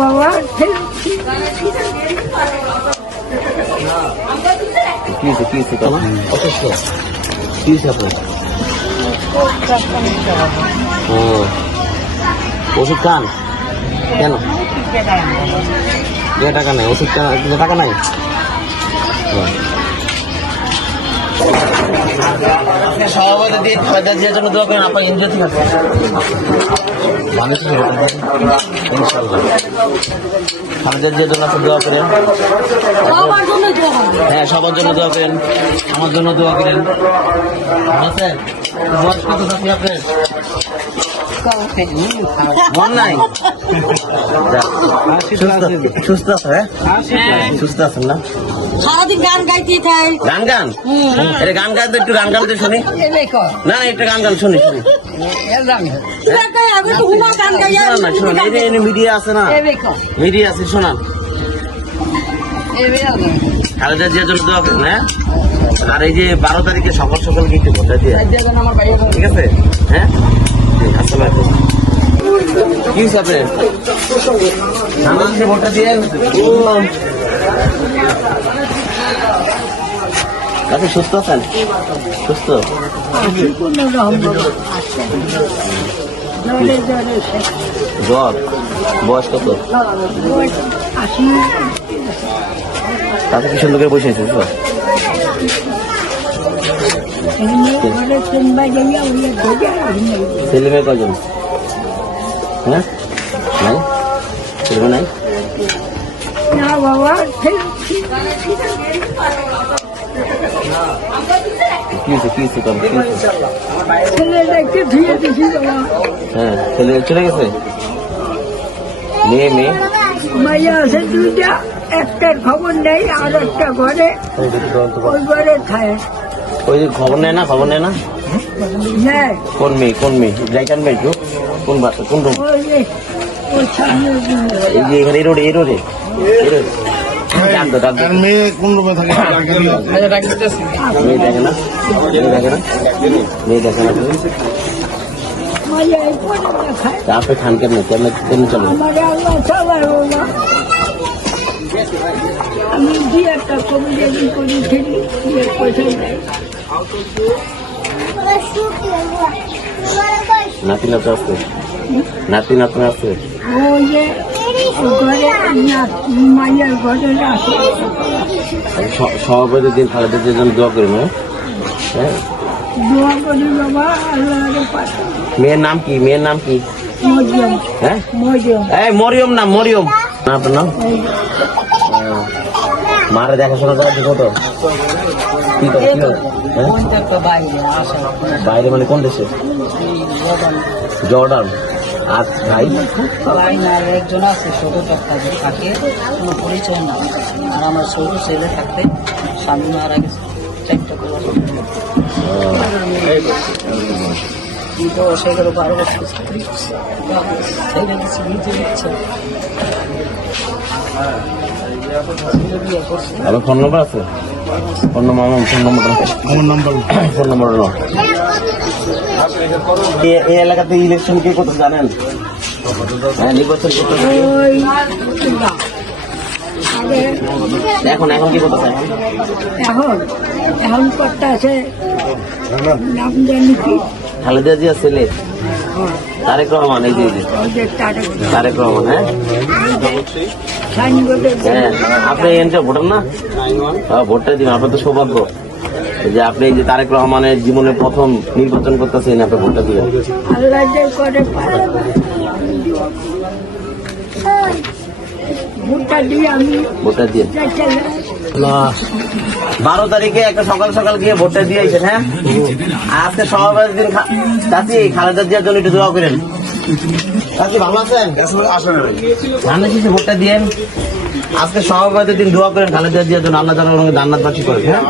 বাবা কি তোমার অসুস্থ কি আপনার ওষুধ খান কেন টাকা নাই ওষুধ টাকা নাই সভাপতি দিয়ে খালেদা জিয়ার জন্য দোয়া করেন আপনার ইন্দ্রিয় ঠিক আছে ইনশাল্লাহ খালেদা জিয়ার জন্য আপনি দোয়া করেন হ্যাঁ সবার জন্য দোয়া করেন আমার জন্য দোয়া করেন আছেন বয়স কত থাকবে আপনার মন নাই সুস্থ আছে সুস্থ আছেন না সারাদিন গান গাইতে চাই গান এটা গান গাইতে একটু গান গাইতে শুনি না একটা গান শুনি মিডিয়া আছে না মিডিয়া আছে শোনান খালেদা জিয়ার জন্য দোয়া করেন হ্যাঁ আর এই যে 12 তারিখে সকাল সকাল গিয়ে ভোটটা দিয়ে ঠিক আছে হ্যাঁ আসসালাম কি হিসাবে ভোটটা দিয়ে আপনি সুস্থ আছেন সুস্থ জ্বর বয়স কত তাতে কি সুন্দর করে বসে আছে ছেলে মেয়ে কজন হ্যাঁ নাই ছেলে নাই না বাবা ছেলেটাকে ধুয়ে দিছি বাবা হ্যাঁ ছেলে চলে গেছে মেয়ে মাইয়া আছে দুইটা একটার খবর নেই আর একটা ঘরে ওই ঘরে খায় ওই খবর নেয় না নেয় কোন মেয়ে যাইটান মেয়ে তো কোন বাসা কোন রুম ওই সামনে এই যে এখানে এই রোডে মেয়ে কোন রুমে থাকে মেয়ে দেখে না মাইয়া এই করে খায় আপনি খান কেমন চলেন আমারে আল্লাহ চালায় বাবা আমি দুই একটা কমিটি করি খেলি পয়সা দেয় নাতি আছে ওই যে ঘরে মাইয়ার ঘরে আছে সভাপতির দিন খালেদা জিয়ার জন্য দোয়া করেন হ্যাঁ দোয়া করি বাবা আল্লাহ পাঠান মেয়ের নাম কি মরিয়ম হ্যাঁ এই মরিয়ম না আপনার নাম মারে দেখাশোনা করার কত কি করে বাইরে মানে কোন দেশে জর্ডান আর ভাই একজন আছে ছোট থাকে কোনো পরিচয় না আর আমার ছোট ছেলে থাকতে স্বামী মারা গেছে কিন্তু সেগুলো 12 বছর চাকরি করছে ছেলে কিছু নিতে দিচ্ছে আপনার ফোন নম্বর আছে ফোন নম্বর এই এলাকাতে ইলেকশন কে করতে জানেন হ্যাঁ নির্বাচন করতে এখন কি করতে এখন করতে আছে নাম জানি কি খালেদা জিয়া ছেলে তারেক রহমান এই যে তারেক রহমান হ্যাঁ আপনি এনটা ভোটার না ভোটটা দিন আপনার তো সৌভাগ্য যে আপনি এই যে তারেক রহমানের জীবনে প্রথম নির্বাচন করতেছেন আপনি ভোটটা দিবেন আল্লাহ যে করে ভোটটা দিয়ে 12 তারিখে একটা সকাল গিয়ে ভোটটা দিয়ে আইছেন হ্যাঁ আজকে সভাপতির দিন চাচি খালেদা জিয়ার জন্য একটু দোয়া করেন চাচি ভালো আছেন ধানের শীষে ভোটটা দিয়েন আজকে সভাপতির দিন দোয়া করেন খালেদা জিয়ার জন্য আল্লাহ জানার জান্নাতবাসী করেন হ্যাঁ